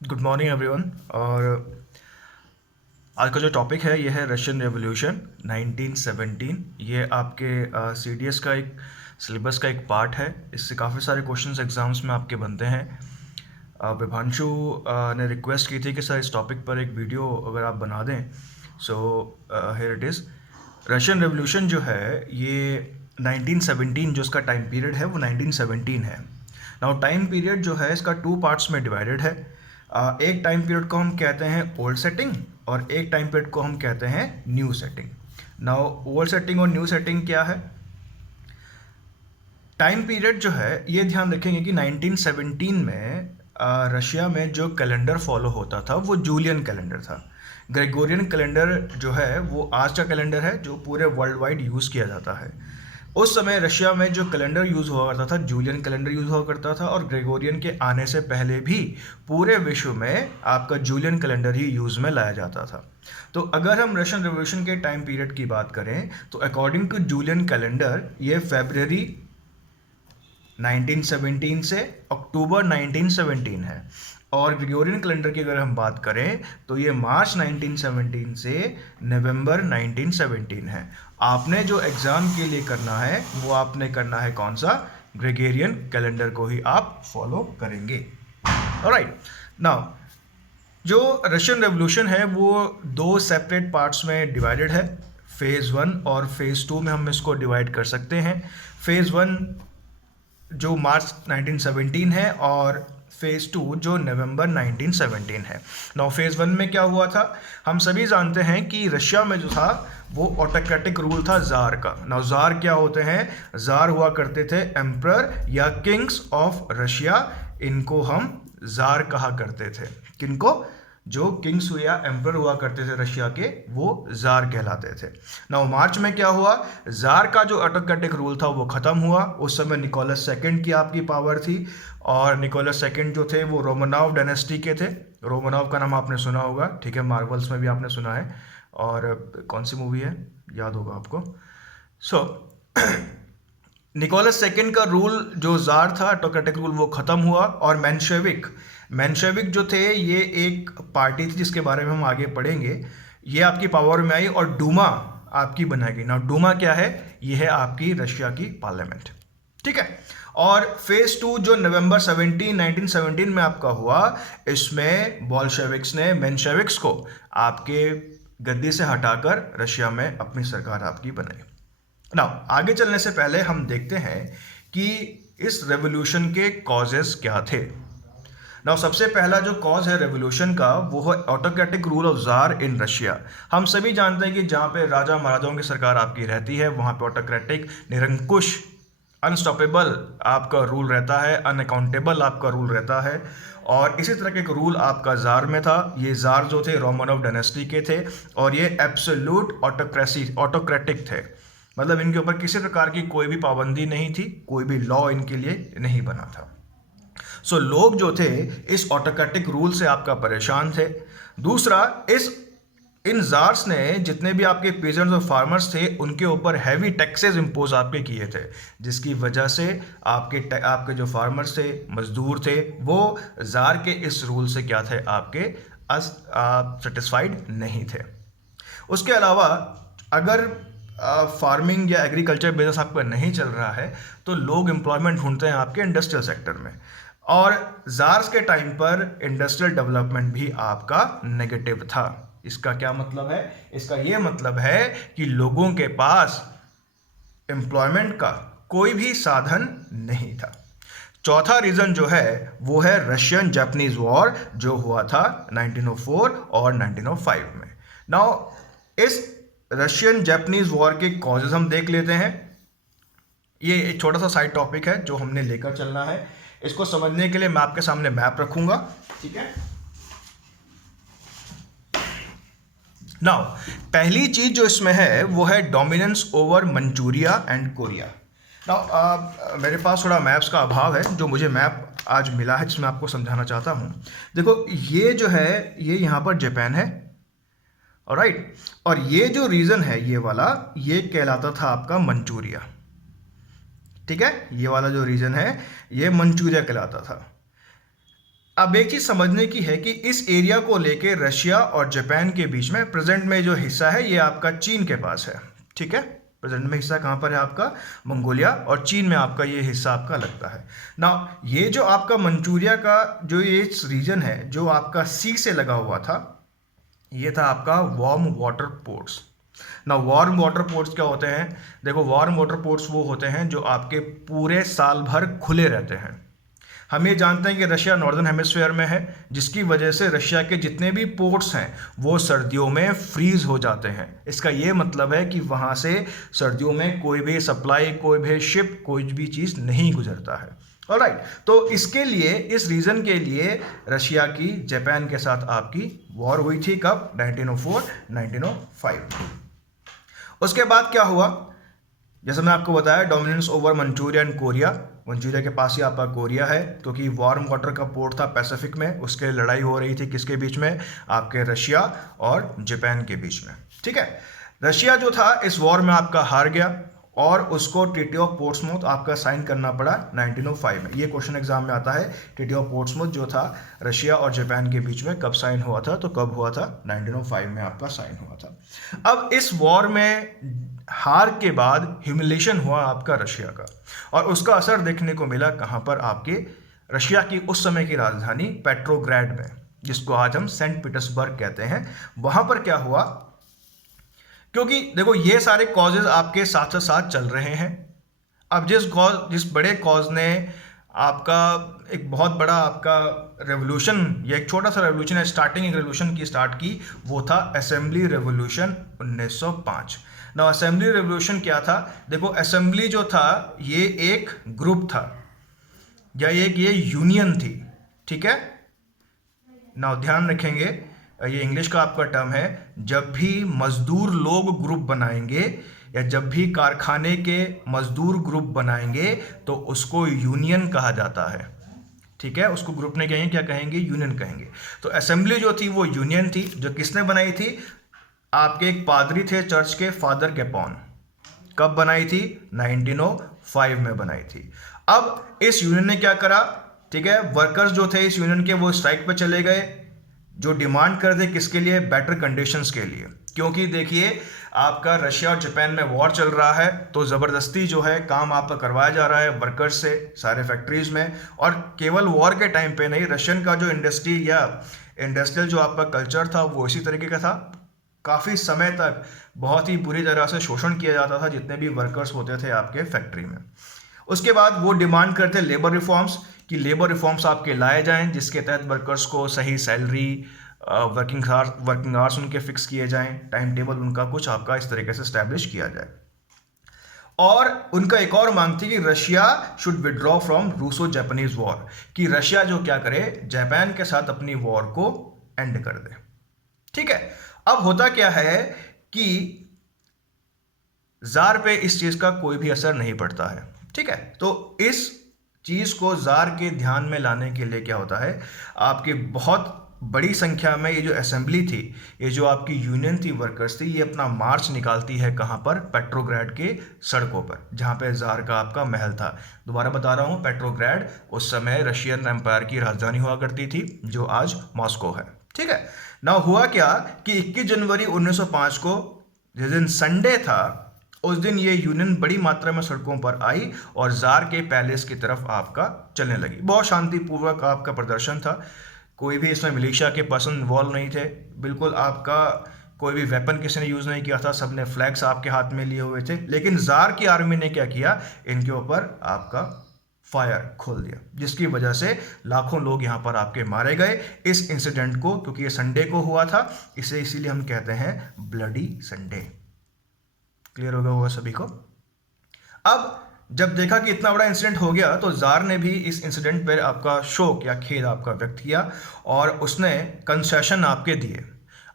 Good morning everyone. और आज का जो टॉपिक है ये है रशियन रेवोल्यूशन 1917। ये आपके सीडीएस का एक सिलेबस का एक पार्ट है। इससे काफ़ी सारे क्वेश्चंस एग्जाम्स में आपके बनते हैं। विभांशु ने रिक्वेस्ट की थी कि सर इस टॉपिक पर एक वीडियो अगर आप बना दें। So here it is. Russian revolution जो है ये 1917, जो इसका टाइम पीरियड है वो 1917 है। नाउ टाइम पीरियड जो है इसका टू पार्ट्स में डिवाइडेड है। एक टाइम पीरियड को हम कहते हैं ओल्ड सेटिंग और एक टाइम पीरियड को हम कहते हैं new setting. Now old setting और न्यू सेटिंग क्या है? टाइम पीरियड जो है ये ध्यान रखेंगे कि 1917 में रशिया में जो कैलेंडर फॉलो होता था वो जूलियन कैलेंडर था। ग्रेगोरियन कैलेंडर जो है वो आज का कैलेंडर है जो पूरे वर्ल्ड वाइड यूज़ किया जाता है। उस समय रशिया में जो कैलेंडर यूज़ हुआ करता था जूलियन कैलेंडर यूज़ हुआ करता था, और ग्रेगोरियन के आने से पहले भी पूरे विश्व में आपका जूलियन कैलेंडर ही यूज़ में लाया जाता था। तो अगर हम रशियन रिवॉल्यूशन के टाइम पीरियड की बात करें तो अकॉर्डिंग टू जूलियन कैलेंडर ये फरवरी 1917 से अक्टूबर 1917 है, और ग्रेगोरियन कैलेंडर की अगर हम बात करें तो ये मार्च 1917 से नवंबर 1917 है। आपने जो एग्ज़ाम के लिए करना है वो आपने करना है कौन सा? ग्रेगोरियन कैलेंडर को ही आप फॉलो करेंगे। ऑलराइट, नाउ जो रशियन रेवोल्यूशन है वो दो सेपरेट पार्ट्स में डिवाइडेड है। फेज़ 1 और फेज़ 2 में हम इसको डिवाइड कर सकते हैं। फेज़ 1 जो मार्च 1917 है और फेज़ 2 जो नवंबर 1917 है। नाउ फेज़ 1 में क्या हुआ था? हम सभी जानते हैं कि रशिया में जो था वो ऑटोक्रेटिक रूल था जार का। नाउ जार क्या होते हैं? जार हुआ करते थे एम्परर या किंग्स ऑफ रशिया। इनको हम जार कहा करते थे। किनको? जो किंग्स या एम्पर हुआ करते थे रशिया के, वो जार कहलाते थे। नाउ मार्च में क्या हुआ? जार का जो ऑटोक्रेटिक रूल था वो ख़त्म हुआ। उस समय निकोलस सेकंड की आपकी पावर थी, और निकोलस सेकंड जो थे वो रोमनोव डायनेस्टी के थे। रोमनोव का नाम आपने सुना होगा, ठीक है, मार्वल्स में भी आपने सुना है। और कौन सी मूवी है याद होगा आपको। सो निकोलस सेकंड का रूल जो जार था ऑटोक्रेटिक रूल वो ख़त्म हुआ, और मेंशेविक जो थे ये एक पार्टी थी जिसके बारे में हम आगे पढ़ेंगे। ये आपकी पावर में आई और डूमा आपकी बनाई गई। ना डूमा क्या है? ये है आपकी रशिया की पार्लियामेंट, ठीक है। और फेज 2 जो नवंबर 1917 में आपका हुआ, इसमें बॉल्शेविक्स ने मेंशेविक्स को आपके गद्दी से हटाकर रशिया में अपनी सरकार आपकी बनाई। नाउ आगे चलने से पहले हम देखते हैं कि इस रेवोल्यूशन के कॉजेस क्या थे। नाउ सबसे पहला जो कॉज है रेवोल्यूशन का वो है autocratic rule of jar in Russia. हम सभी जानते हैं कि जहाँ पे राजा महाराजाओं की सरकार आपकी रहती है वहाँ पे ऑटोक्रेटिक, निरंकुश, अनस्टॉपेबल आपका रूल रहता है, अनअकाउंटेबल आपका रूल रहता है। और इसी तरह के एक रूल आपका जार में था। ये जार जो थे रोमनोव डायनेस्टी के थे, और ये एब्सोल्यूट ऑटोक्रेटिक थे। मतलब इनके ऊपर किसी प्रकार की कोई भी पाबंदी नहीं थी, कोई भी लॉ इनके लिए नहीं बना था। सो लोग जो थे इस ऑटोक्रेटिक रूल से आपका परेशान थे। दूसरा, इन जार्स ने जितने भी आपके पेजेंट्स और फार्मर्स थे उनके ऊपर हैवी टैक्सेस इंपोज आपके किए थे, जिसकी वजह से आपके जो फार्मर्स थे, मजदूर थे, वो जार के इस रूल से क्या थे? आपके सेटिस्फाइड नहीं थे। उसके अलावा अगर फार्मिंग या एग्रीकल्चर बिजनेस आपका नहीं चल रहा है तो लोग एम्प्लॉयमेंट ढूंढते हैं आपके इंडस्ट्रियल सेक्टर में। और जार्स के टाइम पर इंडस्ट्रियल डेवलपमेंट भी आपका नेगेटिव था। इसका क्या मतलब है? इसका ये मतलब है कि लोगों के पास एम्प्लॉयमेंट का कोई भी साधन नहीं था। चौथा रीज़न जो है वो है रशियन जापानीज वॉर जो हुआ था 1904 और 1905 में। नाउ इस रशियन जापानीज वॉर के कॉजेज हम देख लेते हैं। ये एक छोटा सा साइड टॉपिक है जो हमने लेकर चलना है। इसको समझने के लिए मैं आपके सामने मैप रखूंगा, ठीक है। नाउ पहली चीज जो इसमें है वो है dominance over Manchuria and Korea. Now मेरे पास थोड़ा मैप्स का अभाव है, जो मुझे मैप आज मिला है जिसमें आपको समझाना चाहता हूँ। देखो ये जो है ये यहाँ पर जापान है, ऑलराइट। और ये जो रीजन है ये वाला, ये कहलाता था आपका मंचूरिया, ठीक है। ये वाला जो रीजन है ये मंचूरिया कहलाता था। अब एक चीज समझने की है कि इस एरिया को लेके रशिया और जापान के बीच में प्रेजेंट में जो हिस्सा है ये आपका चीन के पास है, ठीक है। प्रेजेंट में हिस्सा कहाँ पर है आपका, मंगोलिया, और चीन में आपका ये हिस्सा आपका लगता है ना। ये जो आपका मंचूरिया का जो ये रीजन है जो आपका सी से लगा हुआ था, ये था आपका वार्म वाटर पोर्ट्स ना। वार्म वाटर पोर्ट्स क्या होते हैं, देखो वार्म वाटर पोर्ट्स वो होते हैं जो आपके पूरे साल भर खुले रहते हैं। हम ये जानते हैं कि रशिया नॉर्दर्न हेमिस्फीयर में है, जिसकी वजह से रशिया के जितने भी पोर्ट्स हैं वो सर्दियों में फ्रीज हो जाते हैं। इसका ये मतलब है कि वहाँ से सर्दियों में कोई भी सप्लाई, कोई भी शिप, कोई भी चीज़ नहीं गुजरता है। ऑलराइट, तो इसके लिए, इस रीज़न के लिए रशिया की जापान के साथ आपकी वॉर हुई थी। कब, 1904 1905। उसके बाद क्या हुआ, जैसे मैं आपको बताया, dominance over Manchuria and Korea. Manchuria के पास ही आपका कोरिया है, क्योंकि वार्म वाटर का पोर्ट था पैसिफिक में, उसके लड़ाई हो रही थी किसके बीच में, आपके रशिया और जापान के बीच में, ठीक है। रशिया जो था इस वॉर में आपका हार गया और उसको ट्रीटी ऑफ पोर्ट्समाउथ आपका साइन करना पड़ा 1905 में। ये क्वेश्चन एग्जाम में आता है, ट्रीटी ऑफ पोर्ट्समाउथ जो था रशिया और जापान के बीच में कब साइन हुआ था, तो कब हुआ था, 1905 में आपका साइन हुआ था। अब इस वॉर में हार के बाद ह्यूमिलेशन हुआ आपका रशिया का, और उसका असर देखने को मिला कहाँ पर, आपके रशिया की उस समय की राजधानी पेट्रोग्राड में, जिसको आज हम सेंट पीटर्सबर्ग कहते हैं। वहाँ पर क्या हुआ, क्योंकि देखो ये सारे कॉजेज आपके साथ साथ चल रहे हैं। अब जिस बड़े कॉज ने आपका एक बहुत बड़ा आपका रेवोल्यूशन, या एक छोटा सा रेवोल्यूशन है, स्टार्टिंग एक रेवोल्यूशन की स्टार्ट की, वो था असेंबली रेवोल्यूशन 1905 ना। असेंबली रेवोल्यूशन क्या था, देखो असेंबली जो था ये एक ग्रुप था या ये यूनियन थी, ठीक है ना। ध्यान रखेंगे, ये इंग्लिश का आपका टर्म है। जब भी मजदूर लोग ग्रुप बनाएंगे या जब भी कारखाने के मजदूर ग्रुप बनाएंगे तो उसको यूनियन कहा जाता है, ठीक है। उसको ग्रुप नहीं कहेंगे, क्या कहेंगे, यूनियन कहेंगे। तो असेंबली जो थी वो यूनियन थी, जो किसने बनाई थी, आपके एक पादरी थे चर्च के, फादर कैपॉन। कब बनाई थी, 1905 में बनाई थी। अब इस यूनियन ने क्या करा, ठीक है, वर्कर्स जो थे इस यूनियन के वो स्ट्राइक पे चले गए, जो डिमांड कर दे किसके लिए, बेटर कंडीशंस के लिए। क्योंकि देखिए आपका रशिया और जापान में वॉर चल रहा है, तो ज़बरदस्ती जो है काम आपका करवाया जा रहा है वर्कर्स से सारे फैक्ट्रीज में। और केवल वॉर के टाइम पे नहीं, रशियन का जो इंडस्ट्री या इंडस्ट्रियल जो आपका कल्चर था वो इसी तरीके का था। काफ़ी समय तक बहुत ही बुरी तरह से शोषण किया जाता था जितने भी वर्कर्स होते थे आपके फैक्ट्री में। उसके बाद वो डिमांड करते लेबर रिफॉर्म्स, कि लेबर रिफॉर्म्स आपके लाए जाएं जिसके तहत वर्कर्स को सही सैलरी, वर्किंग आवर्स उनके फिक्स किए जाएं, टाइम टेबल उनका कुछ आपका इस तरीके से स्टैब्लिश किया जाए। और उनका एक और मांग थी कि Russia should withdraw from Russo Japanese war, कि रशिया जो क्या करे, जापान के साथ अपनी वॉर को एंड कर दे, ठीक है। अब होता क्या है कि जार पे इस चीज का कोई भी असर नहीं पड़ता है, ठीक है। तो इस चीज को जार के ध्यान में लाने के लिए क्या होता है, आपकी बहुत बड़ी संख्या में ये जो असेंबली थी, ये जो आपकी यूनियन थी, वर्कर्स थी, ये अपना मार्च निकालती है कहाँ पर, पेट्रोग्राड के सड़कों पर, जहाँ पे जार का आपका महल था। दोबारा बता रहा हूँ, पेट्रोग्राड उस समय रशियन एम्पायर की राजधानी हुआ करती थी, जो आज मॉस्को है, ठीक है ना। हुआ क्या कि 21 जनवरी 1905 को, जिस दिन संडे था, उस दिन ये यूनियन बड़ी मात्रा में सड़कों पर आई और जार के पैलेस की तरफ आपका चलने लगी। बहुत शांतिपूर्वक आपका प्रदर्शन था, कोई भी इसमें मिलिशिया के पर्सन इन्वॉल्व नहीं थे, बिल्कुल आपका कोई भी वेपन किसी ने यूज़ नहीं किया था, सबने फ्लैग्स आपके हाथ में लिए हुए थे। लेकिन जार की आर्मी ने क्या किया, इनके ऊपर आपका फायर खोल दिया, जिसकी वजह से लाखों लोग यहाँ पर आपके मारे गए। इस इंसिडेंट को, क्योंकि ये संडे को हुआ था, इसे इसीलिए हम कहते हैं ब्लडी संडे। क्लियर होगा सभी को। अब जब देखा कि इतना बड़ा इंसिडेंट हो गया, तो जार ने भी इस इंसिडेंट पर आपका शोक या खेद आपका व्यक्त किया और उसने कंसेशन आपके दिए।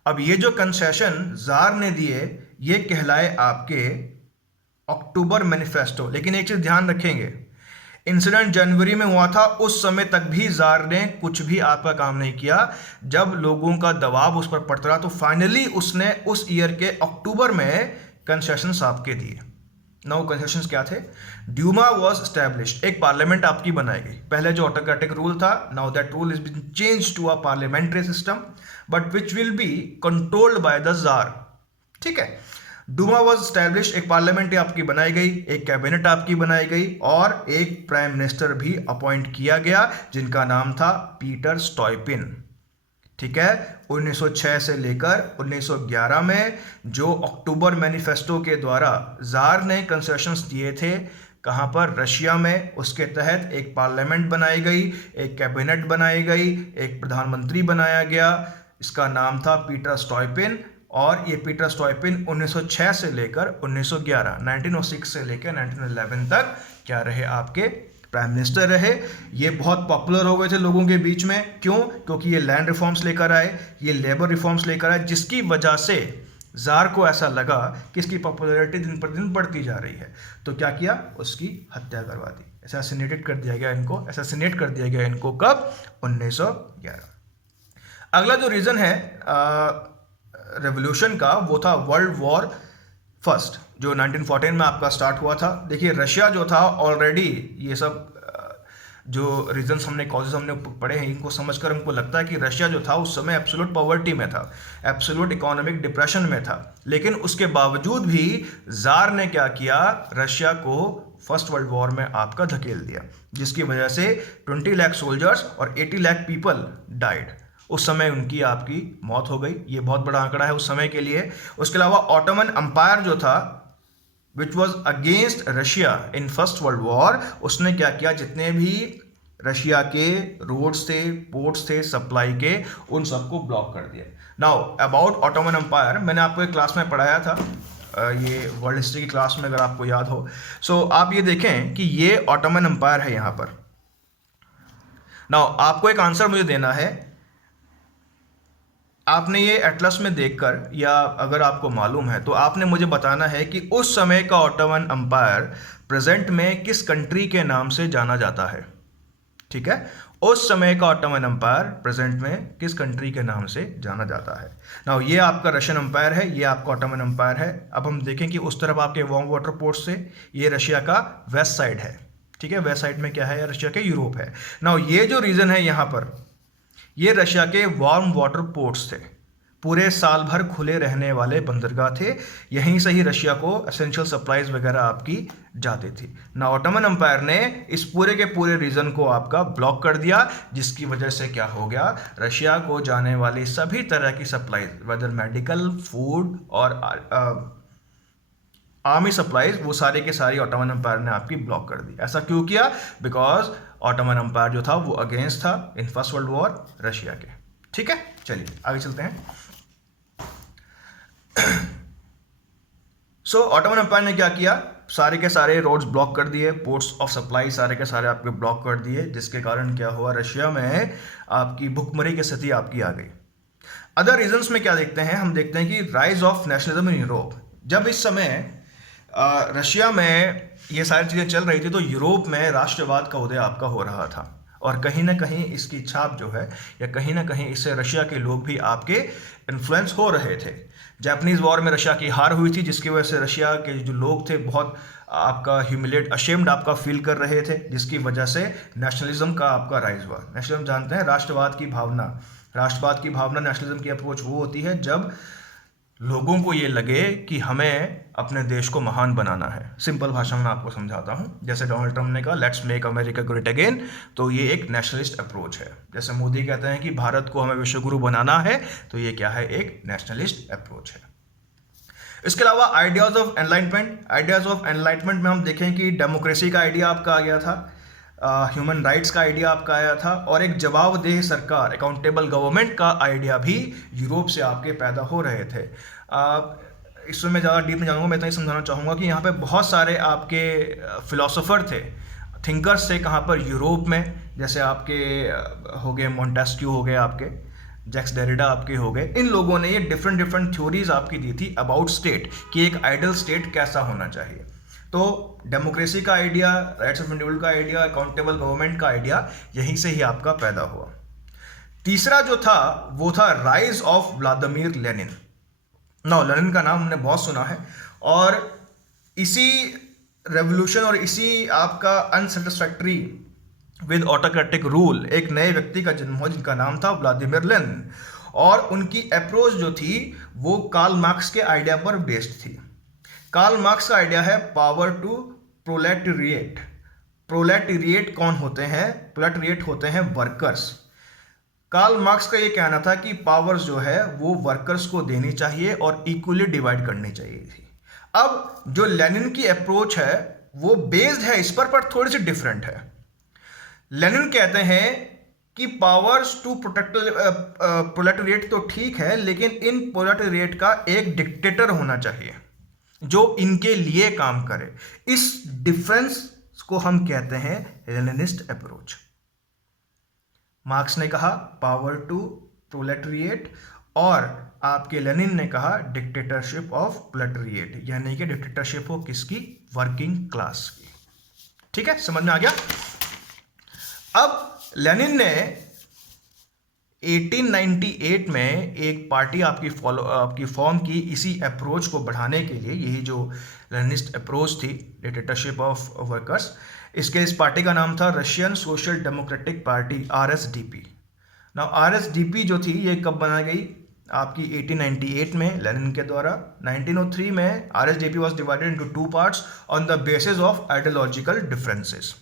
अब ये जो कंसेशन जार ने दिए, ये कहलाए आपके अक्टूबर मैनिफेस्टो। लेकिन एक चीज ध्यान रखेंगे, इंसिडेंट जनवरी में हुआ था, उस समय तक भी जार ने कुछ भी आपका काम नहीं किया। जब लोगों का दबाव उस पर पड़ता रहा, तो फाइनली उसने उस ईयर के अक्टूबर में कंसेशंस आपके दिए, नाउ कंसेशंस क्या थे? ड्यूमा वॉज स्टैब्लिश्ड, एक पार्लियामेंट आपकी बनाई गई। पहले जो ऑटोक्रेटिक रूल था, now that rule is been change to a parliamentary system but which will be controlled by the Tsar. ठीक है, डूमा वॉज स्टैब्लिश, एक पार्लियामेंट आपकी बनाई गई, एक कैबिनेट आपकी बनाई गई और एक प्राइम मिनिस्टर भी अपॉइंट किया गया जिनका नाम था पीटर स्टॉयपिन। ठीक है, 1906 से लेकर 1911 में जो अक्टूबर मैनिफेस्टो के द्वारा जार ने कंसेशंस दिए थे, कहां पर? रशिया में, उसके तहत एक पार्लियामेंट बनाई गई, एक कैबिनेट बनाई गई, एक प्रधानमंत्री बनाया गया, इसका नाम था पीटर स्टॉयपिन। और ये पीटर स्टॉयपिन 1906 से लेकर 1911, 1906 से लेकर 1911 तक क्या रहे? आपके प्राइम मिनिस्टर रहे। ये बहुत पॉपुलर हो गए थे लोगों के बीच में। क्यों? क्योंकि ये लैंड रिफॉर्म्स लेकर आए, ये लेबर रिफॉर्म्स लेकर आए, जिसकी वजह से जार को ऐसा लगा कि इसकी पॉपुलैरिटी दिन पर दिन बढ़ती जा रही है। तो क्या किया? उसकी हत्या करवा दी, असैसिनेटेड कर दिया गया इनको। असैसिनेट कर दिया गया इनको कब? 1911। अगला जो रीज़न है रेवोल्यूशन का, वो था वर्ल्ड वॉर फर्स्ट, जो 1914 में आपका स्टार्ट हुआ था। देखिए, रशिया जो था ऑलरेडी, ये सब जो रीजंस हमने, कॉजेज हमने पढ़े हैं, इनको समझकर हमको लगता है कि रशिया जो था उस समय एब्सोल्यूट पॉवर्टी में था, एब्सोल्यूट इकोनॉमिक डिप्रेशन में था। लेकिन उसके बावजूद भी जार ने क्या किया? रशिया को फर्स्ट वर्ल्ड वॉर में आपका धकेल दिया, जिसकी वजह से 20 लाख सोल्जर्स और 80 लाख पीपल डाइड। उस समय उनकी आपकी मौत हो गई। ये बहुत बड़ा आंकड़ा है उस समय के लिए। उसके अलावा ऑटोमन अंपायर जो था, which was against Russia in first World war, उसने क्या किया? जितने भी रशिया के रोड्स थे, पोर्ट्स थे सप्लाई के, उन सबको ब्लॉक कर दिया। नाउ अबाउट ऑटोमन अंपायर, मैंने आपको एक क्लास में पढ़ाया था, ये वर्ल्ड हिस्ट्री की क्लास में, अगर आपको याद हो। सो आप ये देखें कि ये ऑटोमन अंपायर है यहाँ पर। नाउ आपको एक आंसर मुझे देना है। आपने ये एटलस में देखकर, या अगर आपको मालूम है तो आपने मुझे बताना है कि उस समय का ऑटोमन अंपायर प्रेजेंट में किस कंट्री के नाम से जाना जाता है। ठीक है, उस समय का ऑटोमन अंपायर प्रेजेंट में किस कंट्री के नाम से जाना जाता है। नाउ ये आपका रशियन अंपायर है, ये आपका ऑटोमन अंपायर है। अब हम देखें कि उस तरफ आपके वार्म वाटर पोर्ट से, ये रशिया का वेस्ट साइड है। ठीक है, वेस्ट साइड में क्या है? रशिया के यूरोप है। नाउ ये जो रीजन है यहाँ पर, ये रशिया के वार्म वाटर पोर्ट्स थे, पूरे साल भर खुले रहने वाले बंदरगाह थे। यहीं से ही रशिया को एसेंशियल सप्लाईज वगैरह आपकी जाती थी ना। ऑटोमन अंपायर ने इस पूरे के पूरे रीजन को आपका ब्लॉक कर दिया, जिसकी वजह से क्या हो गया? रशिया को जाने वाली सभी तरह की सप्लाईज, वेदर मेडिकल, फूड और आर्मी सप्लाईज, वो सारे के सारी ऑटोमन अंपायर ने आपकी ब्लॉक कर दी। ऐसा क्यों किया? बिकॉज ऑटोमन अंपायर जो था वो अगेंस्ट था in first World war Russia के। ठीक है, चलिए आगे चलते हैं। सो ऑटोमन अंपायर ने क्या किया? सारे के सारे रोड्स ब्लॉक कर दिए, पोर्ट्स ऑफ सप्लाई सारे के सारे आपके ब्लॉक कर दिए, जिसके कारण क्या हुआ? रशिया में आपकी भुखमरी की स्थिति आपकी आ गई। अदर रीजंस में क्या देखते हैं? हम देखते हैं कि rise of nationalism in Europe. जब इस समय रशिया में ये सारी चीज़ें चल रही थी, तो यूरोप में राष्ट्रवाद का उदय आपका हो रहा था, और कहीं ना कहीं इसकी छाप जो है, या कहीं ना कहीं इससे रशिया के लोग भी आपके इन्फ्लुएंस हो रहे थे। जापानीज वॉर में रशिया की हार हुई थी, जिसकी वजह से रशिया के जो लोग थे बहुत आपका ह्यूमिलेट, अशेम्ड आपका फील कर रहे थे, जिसकी वजह से नेशनलिज्म का आपका राइज हुआ। नेशनलिज्म जानते हैं, राष्ट्रवाद की भावना। राष्ट्रवाद की भावना, नेशनलिज्म की अप्रोच वो होती है जब लोगों को ये लगे कि हमें अपने देश को महान बनाना है। सिंपल भाषा में आपको समझाता हूँ। जैसे डोनाल्ड ट्रंप ने कहा let's make America great again, तो ये एक नेशनलिस्ट अप्रोच है। जैसे मोदी कहते हैं कि भारत को हमें विश्वगुरु बनाना है, तो ये क्या है? एक नेशनलिस्ट अप्रोच है। इसके अलावा ideas of enlightenment, ideas of enlightenment में हम देखें कि डेमोक्रेसी का आइडिया आपका आ गया था, ह्यूमन राइट्स का आइडिया आपका आया था, और एक जवाबदेह सरकार, अकाउंटेबल गवर्नमेंट का आइडिया भी यूरोप से आपके पैदा हो रहे थे। इसमें मैं ज़्यादा डीप में जाऊँगा, मैं इतना ही समझाना चाहूँगा कि यहाँ पे बहुत सारे आपके फिलोसोफर थे, थिंकर्स थे। कहाँ पर? यूरोप में। जैसे आपके हो गए मोंटेस्क्यू, हो गए आपके जैक्स डेरिडा आपके हो गए। इन लोगों ने ये डिफरेंट थ्योरीज आपकी दी थी अबाउट स्टेट, कि एक आइडियल स्टेट कैसा होना चाहिए। तो डेमोक्रेसी का आइडिया, राइट्स ऑफ इंडिविजुअल का आइडिया, अकाउंटेबल गवर्नमेंट का आइडिया, यहीं से ही आपका पैदा हुआ। तीसरा जो था वो था rise of Vladimir Lenin. Lenin का नाम हमने बहुत सुना है, और इसी रेवोल्यूशन और इसी आपका अनसेटिस्फैक्ट्री विद ऑटोक्रेटिक रूल एक नए व्यक्ति का जन्म हुआ जिनका नाम था व्लादिमीर लेनिन, और उनकी अप्रोच जो थी वो कार्ल मार्क्स के आइडिया पर बेस्ड थी। कार्ल मार्क्स का आइडिया है पावर टू प्रोलेटेरिएट। प्रोलेटेरिएट कौन होते हैं? प्रोलेटेरिएट होते हैं वर्कर्स। कार्ल मार्क्स का ये कहना था कि पावर्स जो है वो वर्कर्स को देनी चाहिए और इक्वली डिवाइड करनी चाहिए थी। अब जो लेनिन की अप्रोच है वो बेस्ड है इस पर थोड़ी सी डिफरेंट है। लेनिन कहते हैं कि पावर्स टू प्रोटेक्ट प्रोलेटेरिएट तो ठीक है, लेकिन इन प्रोलेटेरिएट का एक डिक्टेटर होना चाहिए जो इनके लिए काम करे। इस डिफरेंस को हम कहते हैं लेनिनिस्ट अप्रोच। मार्क्स ने कहा पावर टू प्रोलेटेरिएट और आपके लेनिन ने कहा डिक्टेटरशिप ऑफ प्रोलेटेरिएट, यानी कि डिक्टेटरशिप हो किसकी? वर्किंग क्लास की। ठीक है, समझ में आ गया। अब लेनिन ने 1898 में एक पार्टी आपकी फॉर्म की इसी अप्रोच को बढ़ाने के लिए। यही जो लेनिनिस्ट अप्रोच थी डिक्टेटरशिप ऑफ वर्कर्स, इस पार्टी का नाम था Russian Social Democratic Party, RSDP. Now RSDP जो थी ये कब बनाई गई? आपकी 1898 में लेनिन के द्वारा। 1903 में RSDP was divided into two parts on the basis of ideological differences.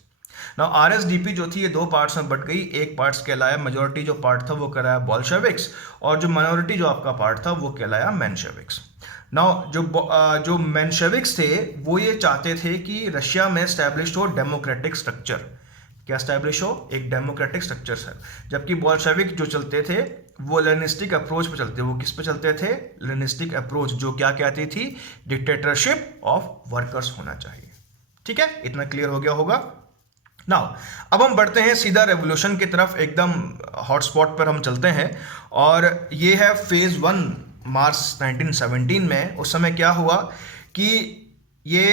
Now RSDP जो थी ये दो पार्ट्स में बट गई। एक पार्ट्स कहलाया, मेजोरिटी जो पार्ट था वो कहलाया बोल्शेविक्स, और जो माइनॉरिटी जो आपका पार्ट था वो कहलाया मेंशेविक्स। नाउ जो मेंशेविक्स थे वो ये चाहते थे कि रशिया में स्टैब्लिश हो डेमोक्रेटिक स्ट्रक्चर। क्या स्टैब्लिश हो? एक डेमोक्रेटिक स्ट्रक्चर सर। जबकि बोल्शेविक जो चलते थे वो लेनिनिस्टिक अप्रोच पे चलते। वो किस पे चलते थे? लेनिनिस्टिक अप्रोच, जो क्या कहती थी? डिक्टेटरशिप ऑफ वर्कर्स होना चाहिए। ठीक है, इतना क्लियर हो गया होगा। नाउ अब हम बढ़ते हैं सीधा रेवोल्यूशन की तरफ, एकदम हॉटस्पॉट पर हम चलते हैं। और ये है फेज 1 मार्च 1917 में। उस समय क्या हुआ कि ये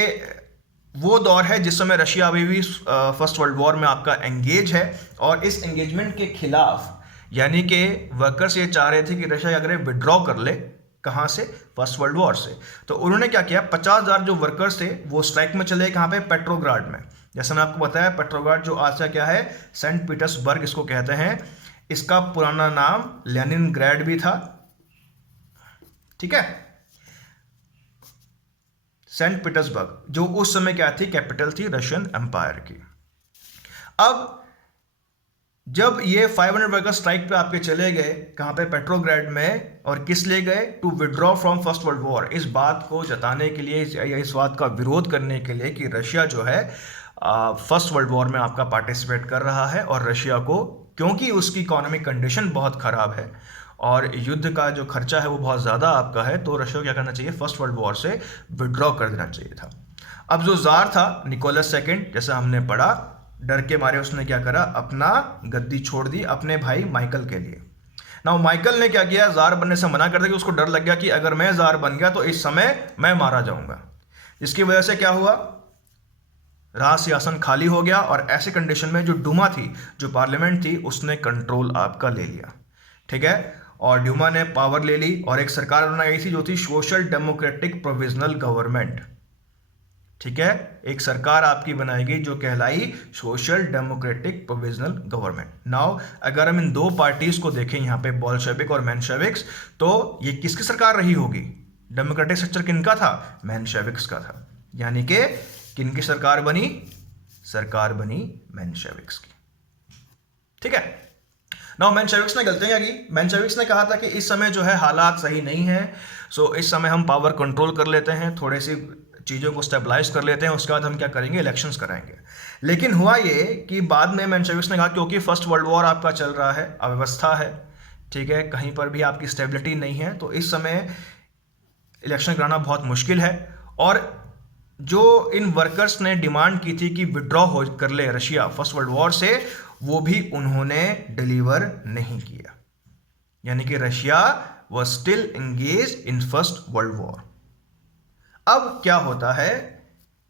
वो दौर है जिस समय रशिया अभी भी फर्स्ट वर्ल्ड वॉर में आपका एंगेज है, और इस एंगेजमेंट के खिलाफ यानी कि वर्कर्स ये चाह रहे थे कि रशिया अगर विड्रॉ कर ले। कहाँ से? फर्स्ट वर्ल्ड वॉर से। तो उन्होंने क्या किया, 50,000 जो वर्कर्स थे वो स्ट्राइक में चले। कहाँ पे? पेट्रोग्राड में। जैसे मैं आपको बताया, पेट्रोग्राड जो आज का क्या है, सेंट पीटर्सबर्ग इसको कहते हैं। इसका पुराना नाम लेनिनग्राड भी था। ठीक है, सेंट पीटर्सबर्ग जो उस समय क्या थी? कैपिटल थी रशियन एम्पायर की। अब जब ये 500 वर्कर्स स्ट्राइक पे आपके चले गए, कहाँ पे? पेट्रोग्राड में। और किस लिए गए? To withdraw from First World War. इस बात को जताने के लिए या इस बात का विरोध करने के लिए कि रशिया जो है फर्स्ट वर्ल्ड वॉर में आपका पार्टिसिपेट कर रहा है, और रशिया को क्योंकि उसकी इकोनॉमिक कंडीशन बहुत ख़राब है और युद्ध का जो खर्चा है वो बहुत ज़्यादा आपका है, तो रशिया को क्या करना चाहिए? फर्स्ट वर्ल्ड वॉर से विड्रॉ कर देना चाहिए था। अब जो जार था निकोलस सेकेंड, जैसा हमने पढ़ा, डर के मारे उसने क्या करा? अपना गद्दी छोड़ दी अपने भाई माइकल के लिए। नाउ माइकल ने क्या किया? जार बनने से मना कर दिया कि उसको डर लग गया कि अगर मैं जार बन गया तो इस समय मैं मारा जाऊंगा। इसकी वजह से क्या हुआ? राज सिंहासन खाली हो गया, और ऐसे कंडीशन में जो डूमा थी, जो पार्लियामेंट थी, उसने कंट्रोल आपका ले लिया। ठीक है, और ड्यूमा ने पावर ले ली और एक सरकार बनाई गई थी जो थी सोशल डेमोक्रेटिक प्रोविजनल गवर्नमेंट। ठीक है, एक सरकार आपकी बनाई गई जो कहलाई social democratic provisional government. Now अगर हम इन दो पार्टीज को देखें यहाँ पे, बोल्शेविक और मेंशेविक्स, तो ये किसकी सरकार रही होगी? डेमोक्रेटिक स्ट्रक्चर किनका था? मेंशेविक्स का था। यानी कि किनकी सरकार बनी? सरकार बनी मेंशेविक्स की। ठीक है, नाउ मेंशेविक्स ने गलतियां क्या की? मेंशेविक्स ने कहा था कि इस समय जो है हालात सही नहीं है, सो इस समय हम पावर कंट्रोल कर लेते हैं, थोड़ी सी चीज़ों को स्टेबलाइज कर लेते हैं, उसके बाद हम क्या करेंगे? इलेक्शंस कराएंगे। लेकिन हुआ ये कि बाद में मेंशेविक्स ने कहा क्योंकि फर्स्ट वर्ल्ड वॉर आपका चल रहा है, अव्यवस्था है, ठीक है, कहीं पर भी आपकी स्टेबिलिटी नहीं है, तो इस समय इलेक्शन कराना बहुत मुश्किल है। और जो इन वर्कर्स ने डिमांड की थी कि विड्रॉ हो कर ले रशिया फर्स्ट वर्ल्ड वॉर से, वो भी उन्होंने डिलीवर नहीं किया। यानी कि Russia was still engage in first World war. अब क्या होता है?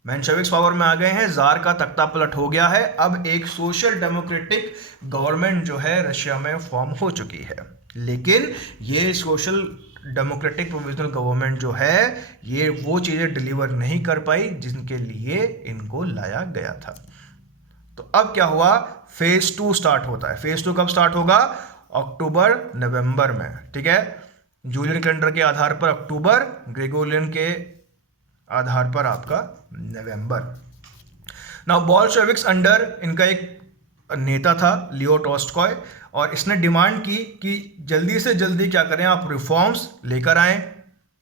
मेंशेविक्स पावर में आ गए हैं, जार का तख्ता पलट हो गया है, अब एक सोशल डेमोक्रेटिक गवर्नमेंट जो है रशिया में फॉर्म हो चुकी है। लेकिन ये सोशल डेमोक्रेटिक प्रोविजनल गवर्नमेंट जो है ये वो चीज़ें डिलीवर नहीं कर पाई जिनके लिए इनको लाया गया था। तो अब क्या हुआ, फेज 2 स्टार्ट होता है। फेज 2 कब स्टार्ट होगा, अक्टूबर नवंबर में, ठीक है। जूलियन कैलेंडर के आधार पर अक्टूबर, ग्रेगोरियन के आधार पर आपका नवंबर। नाउ बोल्शेविक्स अंडर इनका एक नेता था लियो टॉल्स्टॉय, और इसने डिमांड की कि जल्दी से जल्दी क्या करें, आप रिफॉर्म्स लेकर आएं,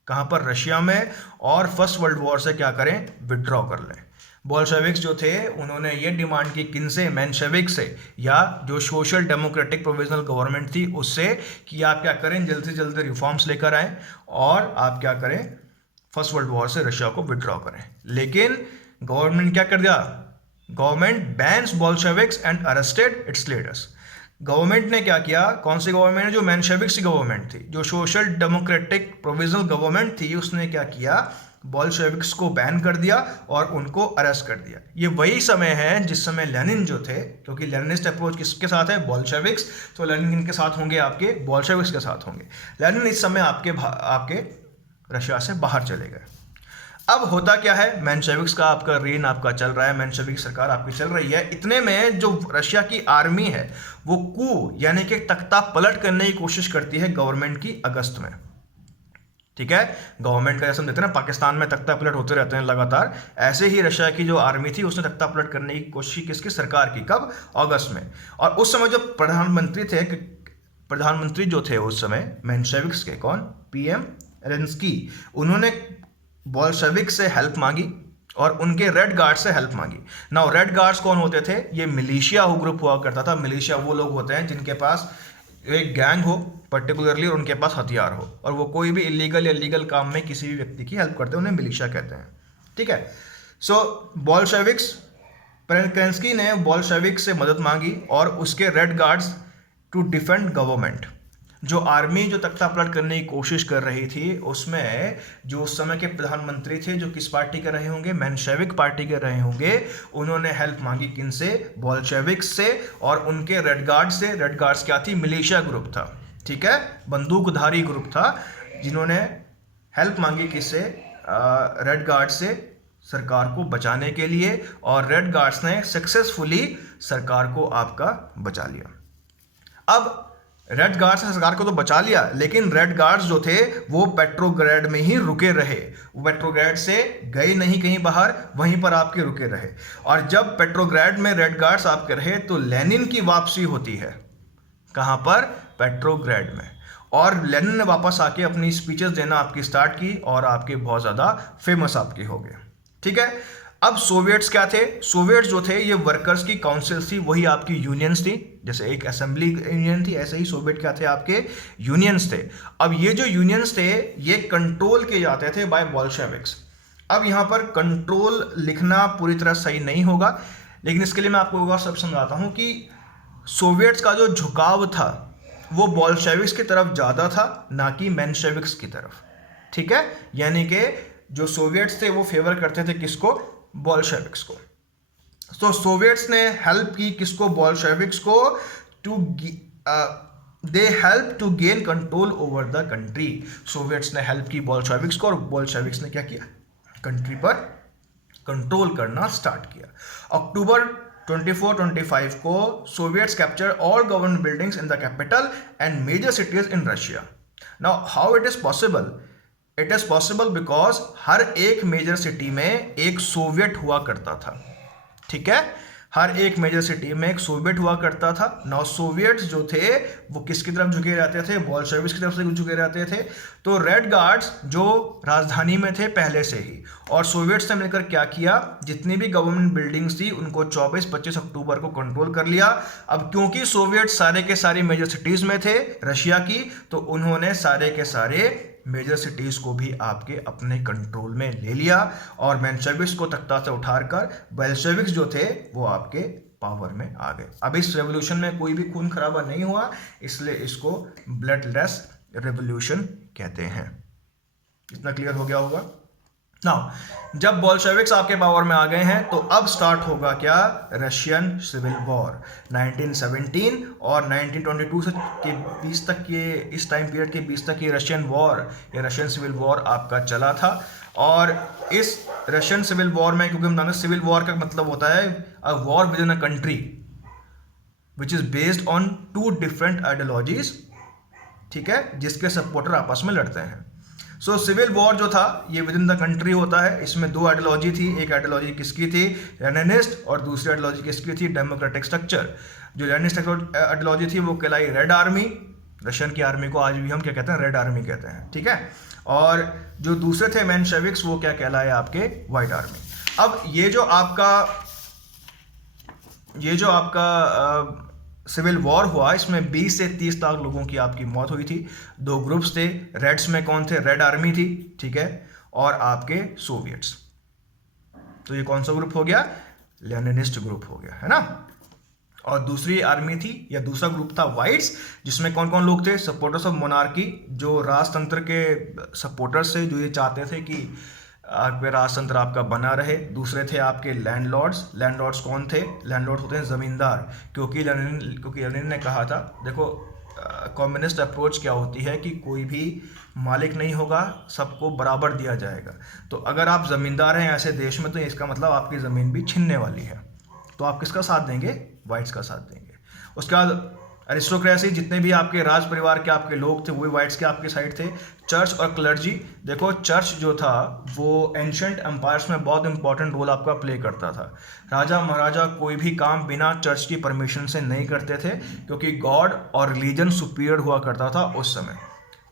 कहां पर, रशिया में, और फर्स्ट वर्ल्ड वॉर से क्या करें, विड्रॉ कर लें। बोल्शेविक्स जो थे उन्होंने ये डिमांड की, किनसे, मेंशेविक से, या जो सोशल डेमोक्रेटिक प्रोविजनल गवर्नमेंट थी उससे, कि आप क्या करें, जल्दी से जल्दी रिफॉर्म्स लेकर आएं और आप क्या करें, फर्स्ट वर्ल्ड वॉर से रशिया को विड्रॉ करें। लेकिन गवर्नमेंट क्या कर दिया, government bans Bolsheviks and arrested it's leaders. Government ने क्या किया, कौन सी गवर्नमेंट है, जो मेंशेविक्स की गवर्नमेंट थी, जो सोशल डेमोक्रेटिक प्रोविजनल गवर्नमेंट थी, उसने क्या किया, बोल्शेविक्स को बैन कर दिया और उनको अरेस्ट कर दिया। ये वही समय है जिस समय लेनिन जो थे, क्योंकि लेनिनिस्ट अप्रोच किसके साथ है, बोल्शेविक्स, तो लेनिन किनके साथ होंगे, आपके बोल्शेविक्स के साथ होंगे। लेनिन इस समय आपके रशिया से बाहर चले गए। अब होता क्या है, मेंशेविक्स का आपका रेन आपका चल रहा है, मेंशेविक सरकार आपकी चल रही है। इतने में जो रशिया की आर्मी है वो कू यानी कि तख्ता पलट करने की कोशिश करती है गवर्नमेंट की, अगस्त में, ठीक है। गवर्नमेंट का जैसे हम देखते हैं ना, पाकिस्तान में तख्ता पलट होते रहते हैं लगातार, ऐसे ही रशिया की जो आर्मी थी उसने तख्ता पलट करने की कोशिश की, किसकी, सरकार की, कब, अगस्त में। और उस समय जो प्रधानमंत्री जो थे उस समय मेंशेविक्स के, कौन, पीएम केरेंस्की, उन्होंने बोल्शेविक से हेल्प मांगी और उनके रेड गार्ड से हेल्प मांगी। नाउ रेड गार्ड्स कौन होते थे, ये मिलिशिया ग्रुप हुआ करता था। मिलिशिया वो लोग होते हैं जिनके पास एक गैंग हो पर्टिकुलरली और उनके पास हथियार हो, और वो कोई भी इलीगल या लीगल काम में किसी भी व्यक्ति की हेल्प करते हैं, उन्हें मिलिशिया कहते हैं, ठीक है। सो बोल्शेविक्स, केरेंस्की ने बोल्शेविक से मदद मांगी और उसके Red Guards to defend government. जो आर्मी जो तख्ता पलट करने की कोशिश कर रही थी उसमें जो उस समय के प्रधानमंत्री थे, जो किस पार्टी के रहे होंगे, मेंशेविक पार्टी के रहे होंगे, उन्होंने हेल्प मांगी किनसे, बोल्शेविक्स से और उनके रेड गार्ड से। रेड गार्ड्स क्या थी, मिलिशिया ग्रुप था, ठीक है, बंदूकधारी ग्रुप था, जिन्होंने हेल्प मांगी किससे, रेड गार्ड से, सरकार को बचाने के लिए, और रेड गार्ड्स ने सक्सेसफुली सरकार को आपका बचा लिया। अब रेड गार्ड्स ने सरकार को तो बचा लिया, लेकिन रेड गार्ड्स जो थे वो पेट्रोग्रेड में ही रुके रहे, वो पेट्रोग्रेड से गए नहीं कहीं बाहर, वहीं पर आपके रुके रहे। और जब पेट्रोग्रेड में रेड गार्ड्स आपके रहे तो लेनिन की वापसी होती है, कहां पर, पेट्रोग्रेड में, और लेनिन ने वापस आके अपनी स्पीचेस देना आपकी स्टार्ट की और आपके बहुत ज़्यादा फेमस आपके हो गए, ठीक है। अब सोवियट्स क्या थे, सोवियट्स जो थे ये वर्कर्स की काउंसिल थी, वही आपकी यूनियंस थी, जैसे एक असेंबली यूनियन थी ऐसे ही सोवियट क्या थे, आपके यूनियंस थे। अब ये जो यूनियंस थे ये कंट्रोल किए जाते थे बाय बोल्शेविक्स। अब यहाँ पर कंट्रोल लिखना पूरी तरह सही नहीं होगा, लेकिन इसके लिए मैं आपको सब समझाता हूँ कि सोवियट्स का जो झुकाव था वो बोल्शेविक्स की तरफ ज़्यादा था, ना कि मेंशेविक्स की तरफ, ठीक है। यानी कि जो सोवियट्स थे वो फेवर करते थे किसको, बोल्शेविक्स को। तो सोवियट्स ने हेल्प की किसको, बोल्शेविक्स को, to they help to gain control over the country. Soviets ने हेल्प की बोल्शेविक्स को और बोल्शेविक्स ने क्या किया, कंट्री पर कंट्रोल करना स्टार्ट किया। अक्टूबर 24-25 को soviets capture all government buildings in the capital and major cities in Russia. Now how it is possible, it is possible because हर एक मेजर सिटी में एक सोवियट हुआ करता था, ठीक है, हर एक मेजर सिटी में एक सोवियट हुआ करता था। नाउ सोवियट्स जो थे वो किसकी तरफ झुके रहते थे, बोल्शेविक्स की तरफ से झुके रहते थे। तो रेड गार्ड्स जो राजधानी में थे पहले से ही, और सोवियट्स ने मिलकर क्या किया, जितनी भी गवर्नमेंट बिल्डिंग्स थी उनको 24-25 अक्टूबर को कंट्रोल कर लिया। अब क्योंकि सोवियट सारे के सारे मेजर सिटीज में थे रशिया की, तो उन्होंने सारे के सारे मेजर सिटीज को भी आपके अपने कंट्रोल में ले लिया, और मेंशेविक्स को तख्ता से उठाकर बोल्शेविक्स जो थे वो आपके पावर में आ गए। अब इस रेवोल्यूशन में कोई भी खून खराबा नहीं हुआ, इसलिए इसको ब्लडलेस रेवोल्यूशन कहते हैं। इतना क्लियर हो गया होगा। नाउ जब बोल्शेविक्स आपके पावर में आ गए हैं तो अब स्टार्ट होगा क्या, रशियन सिविल वॉर। 1917 और 1922 से के बीच तक ये, इस टाइम पीरियड के बीच तक ये रशियन वॉर या रशियन सिविल वॉर आपका चला था। और इस रशियन सिविल वॉर में, क्योंकि हम जानते हैं सिविल वॉर का मतलब होता है a war within a country which is based on two different ideologies, ठीक है, जिसके सपोर्टर आपस में लड़ते हैं। सो सिविल वॉर जो था ये विद इन द कंट्री होता है। इसमें दो आइडियोलॉजी थी, एक आइडियोलॉजी किसकी थी, लेनिनिस्ट, और दूसरी आइडियोलॉजी किसकी थी, डेमोक्रेटिक स्ट्रक्चर। जो लेनिनिस्ट आइडियोलॉजी थी वो कहलाई रेड आर्मी, रशियन की आर्मी को आज भी हम क्या कहते हैं, रेड आर्मी कहते हैं, ठीक है। और जो दूसरे थे मेंशेविक्स, वो क्या कहलाए आपके, व्हाइट आर्मी। अब ये जो आपका सिविल वॉर हुआ, इसमें 20 से 30 लाख लोगों की आपकी मौत हुई थी। दो ग्रुप्स थे, रेड्स में कौन थे, रेड आर्मी थी, ठीक है, और आपके सोवियट्स। तो ये कौन सा ग्रुप हो गया, लेनिनिस्ट ग्रुप हो गया, है ना। और दूसरी आर्मी थी या दूसरा ग्रुप था व्हाइट्स, जिसमें कौन कौन लोग थे, सपोर्टर्स ऑफ मोनार्की, जो राजतंत्र के सपोर्टर्स थे, जो ये चाहते थे कि राजतंत्र आपका बना रहे। दूसरे थे आपके लैंडलॉर्ड्स। लैंडलॉर्ड्स कौन थे, लैंडलॉर्ड्स होते हैं ज़मींदार, क्योंकि लेनिन ने कहा था, देखो कम्युनिस्ट अप्रोच क्या होती है कि कोई भी मालिक नहीं होगा, सबको बराबर दिया जाएगा। तो अगर आप ज़मींदार हैं ऐसे देश में, तो इसका मतलब आपकी ज़मीन भी छिनने वाली है। तो आप किसका साथ देंगे, वाइट्स का साथ देंगे। उसके बाद अरिस्टोक्रेसी, जितने भी आपके राज परिवार के आपके लोग थे वो वाइट्स के आपके साइड थे। चर्च और क्लर्जी, देखो चर्च जो था वो एंशंट एम्पायर्स में बहुत इंपॉर्टेंट रोल आपका प्ले करता था। राजा महाराजा कोई भी काम बिना चर्च की परमिशन से नहीं करते थे, क्योंकि गॉड और रिलीजन सुपीरियर हुआ करता था उस समय।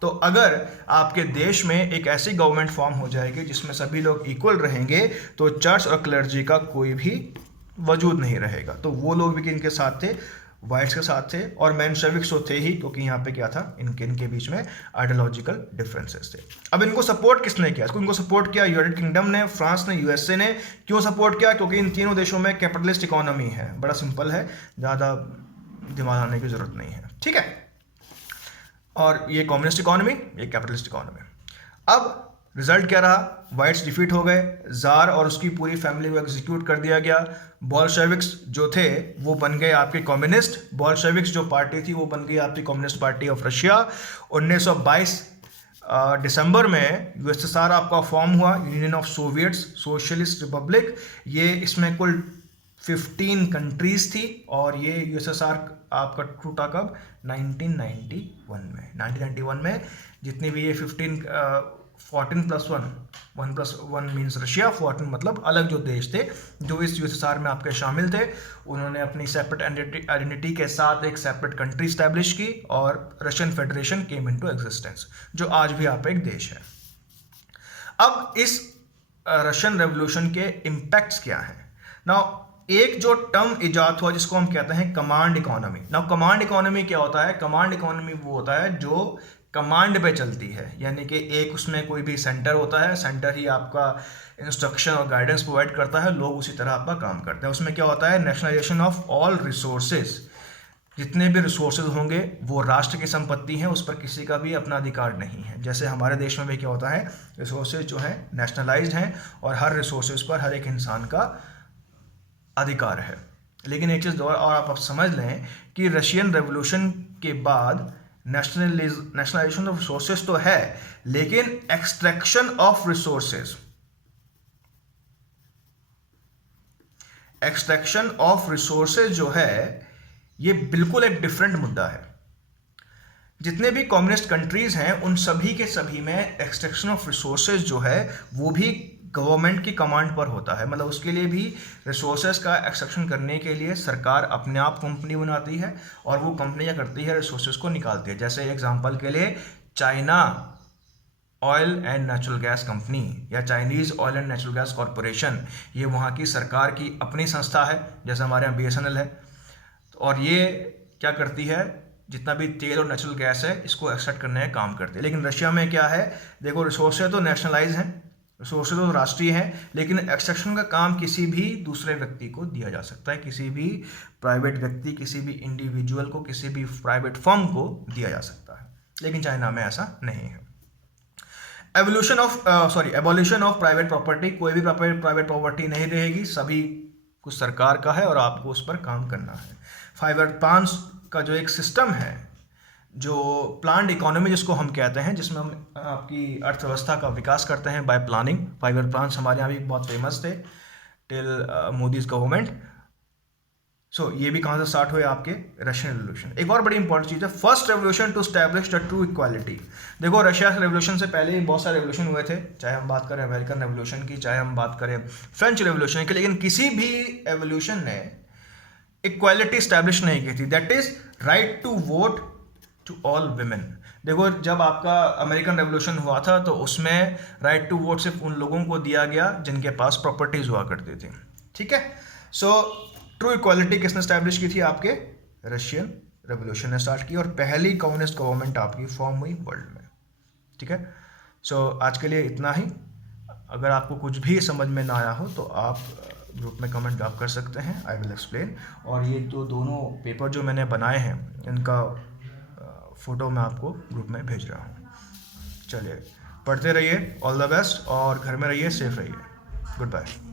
तो अगर आपके देश में एक ऐसी गवर्नमेंट फॉर्म हो जाएगी जिसमें सभी लोग इक्वल रहेंगे, तो चर्च और क्लर्जी का कोई भी वजूद नहीं रहेगा। तो वो लोग भी किनके साथ थे, वाइट्स के साथ थे। और मेंशेविक्स तो थे ही, क्योंकि यहाँ पे क्या था, इनके बीच में आइडियोलॉजिकल डिफरेंसेस थे। अब इनको सपोर्ट किसने किया, इनको सपोर्ट किया यूनाइटेड किंगडम ने, फ्रांस ने, यूएसए ने। क्यों सपोर्ट किया, क्योंकि इन तीनों देशों में कैपिटलिस्ट इकोनॉमी है। बड़ा सिंपल है, ज़्यादा दिमाग लगाने की जरूरत नहीं है, ठीक है। और ये कम्युनिस्ट इकोनॉमी, ये कैपिटलिस्ट इकोनॉमी। अब रिजल्ट क्या रहा, वाइट्स डिफीट हो गए, जार और उसकी पूरी फैमिली को एग्जीक्यूट कर दिया गया। बोल्शेविक्स जो थे वो बन गए आपके कम्युनिस्ट। बोल्शेविक्स जो पार्टी थी वो बन गई आपकी कम्युनिस्ट पार्टी ऑफ रशिया। 1922 दिसंबर में यूएसएसआर आपका फॉर्म हुआ, union of Soviets socialist Republic. ये इसमें कुल 15 कंट्रीज थी, और ये यूएसएसआर आपका टूटा कब, 1991 में। जितनी भी ये 14 + 1, 1 + 1 मीन्स रशिया, 14 मतलब अलग जो देश थे जो इस यूएसएसआर में आपके शामिल थे, उन्होंने अपनी सेपरेट आइडेंटिटी के साथ एक सेपरेट कंट्री स्टैब्लिश की, और Russian federation came into existence, जो आज भी आप एक देश है। अब इस रशियन रेवोल्यूशन के इम्पैक्ट्स क्या हैं। नाउ एक जो टर्म इजाद हुआ जिसको हम कहते हैं command economy. Now command economy क्या होता है, कमांड इकोनॉमी वो होता है जो कमांड पे चलती है, यानी कि एक उसमें कोई भी सेंटर होता है, सेंटर ही आपका इंस्ट्रक्शन और गाइडेंस प्रोवाइड करता है, लोग उसी तरह आपका काम करते हैं। उसमें क्या होता है, नेशनलाइजेशन ऑफ ऑल रिसोर्सेज। जितने भी रिसोर्सेज होंगे वो राष्ट्र की संपत्ति है, उस पर किसी का भी अपना अधिकार नहीं है। जैसे हमारे देश में भी क्या होता है, रिसोर्सेज जो है नेशनलाइज्ड हैं, और हर रिसोर्सेज पर हर एक इंसान का अधिकार है। लेकिन एक चीज़ और आप समझ लें कि रशियन रेवोल्यूशन के बाद नेशनलाइजेशन ऑफ रिसोर्सेज तो है, लेकिन extraction of resources, extraction of resources जो है ये बिल्कुल एक डिफरेंट मुद्दा है। जितने भी कम्युनिस्ट कंट्रीज हैं उन सभी के सभी में एक्सट्रैक्शन ऑफ रिसोर्सेज जो है वो भी गवर्नमेंट की कमांड पर होता है। मतलब उसके लिए भी रिसोर्सेज का एक्सट्रैक्शन करने के लिए सरकार अपने आप कंपनी बनाती है, और वो कंपनी क्या करती है, रिसोर्सेज को निकालती है। जैसे एग्जांपल के लिए China oil and natural gas company या Chinese oil and natural gas corporation, ये वहाँ की सरकार की अपनी संस्था है, जैसे हमारे यहाँ BSNL है। और ये क्या करती है, जितना भी तेल और नेचुरल गैस है इसको एक्सट्रैक्ट करने का काम करती है। लेकिन रशिया में क्या है, देखो रिसोर्सेज तो नेशनलाइज हैं, रिसोर्सेज तो राष्ट्रीय हैं, लेकिन एक्सट्रैक्शन का काम किसी भी दूसरे व्यक्ति को दिया जा सकता है, किसी भी प्राइवेट व्यक्ति, किसी भी इंडिविजुअल को, किसी भी प्राइवेट फर्म को दिया जा सकता है। लेकिन चाइना में ऐसा नहीं है। एबोलिशन ऑफ प्राइवेट प्रॉपर्टी, कोई भी प्राइवेट प्रॉपर्टी नहीं रहेगी, सभी कुछ सरकार का है और आपको उस पर काम करना है। फाइबर प्लांट्स का जो एक सिस्टम है, जो प्लांट इकोनॉमी जिसको हम कहते हैं, जिसमें हम आपकी अर्थव्यवस्था का विकास करते हैं बाय प्लानिंग, फाइबर प्लांट्स हमारे यहाँ भी बहुत फेमस थे टिल मोदीज गवर्नमेंट। सो ये भी कहाँ से स्टार्ट हुए, आपके रशियन रेवोल्यूशन। एक और बड़ी इंपॉर्टेंट चीज़ है, first revolution to establish the true equality. देखो रशिया रेवोल्यूशन से पहले ही बहुत सारे रेवोल्यूशन हुए थे, चाहे हम बात करें अमेरिकन रेवोल्यूशन की, चाहे हम बात करें फ्रेंच रेवोल्यूशन की, लेकिन किसी भी रेवोल्यूशन ने इक्वालिटी स्टैब्लिश नहीं की थी, that is right to vote to all women. देखो जब आपका अमेरिकन रेवोल्यूशन हुआ था तो उसमें राइट टू वोट सिर्फ उन लोगों को दिया गया जिनके पास प्रॉपर्टीज हुआ करती थी, ठीक है। सो ट्रू इक्वालिटी किसने स्टैब्लिश की थी, आपके रशियन रेवोल्यूशन ने स्टार्ट की, और पहली कम्युनिस्ट गवर्नमेंट आपकी फॉर्म हुई वर्ल्ड में, ठीक है। सो आज के लिए इतना ही। अगर आपको कुछ भी समझ में ना आया हो तो आप ग्रुप में कमेंट ड्रॉप कर सकते हैं, आई विल एक्सप्लेन। और ये दोनों पेपर जो मैंने बनाए हैं इनका फ़ोटो मैं आपको ग्रुप में भेज रहा हूँ। चलिए पढ़ते रहिए, ऑल द बेस्ट, और घर में रहिए, सेफ रहिए, गुड बाय।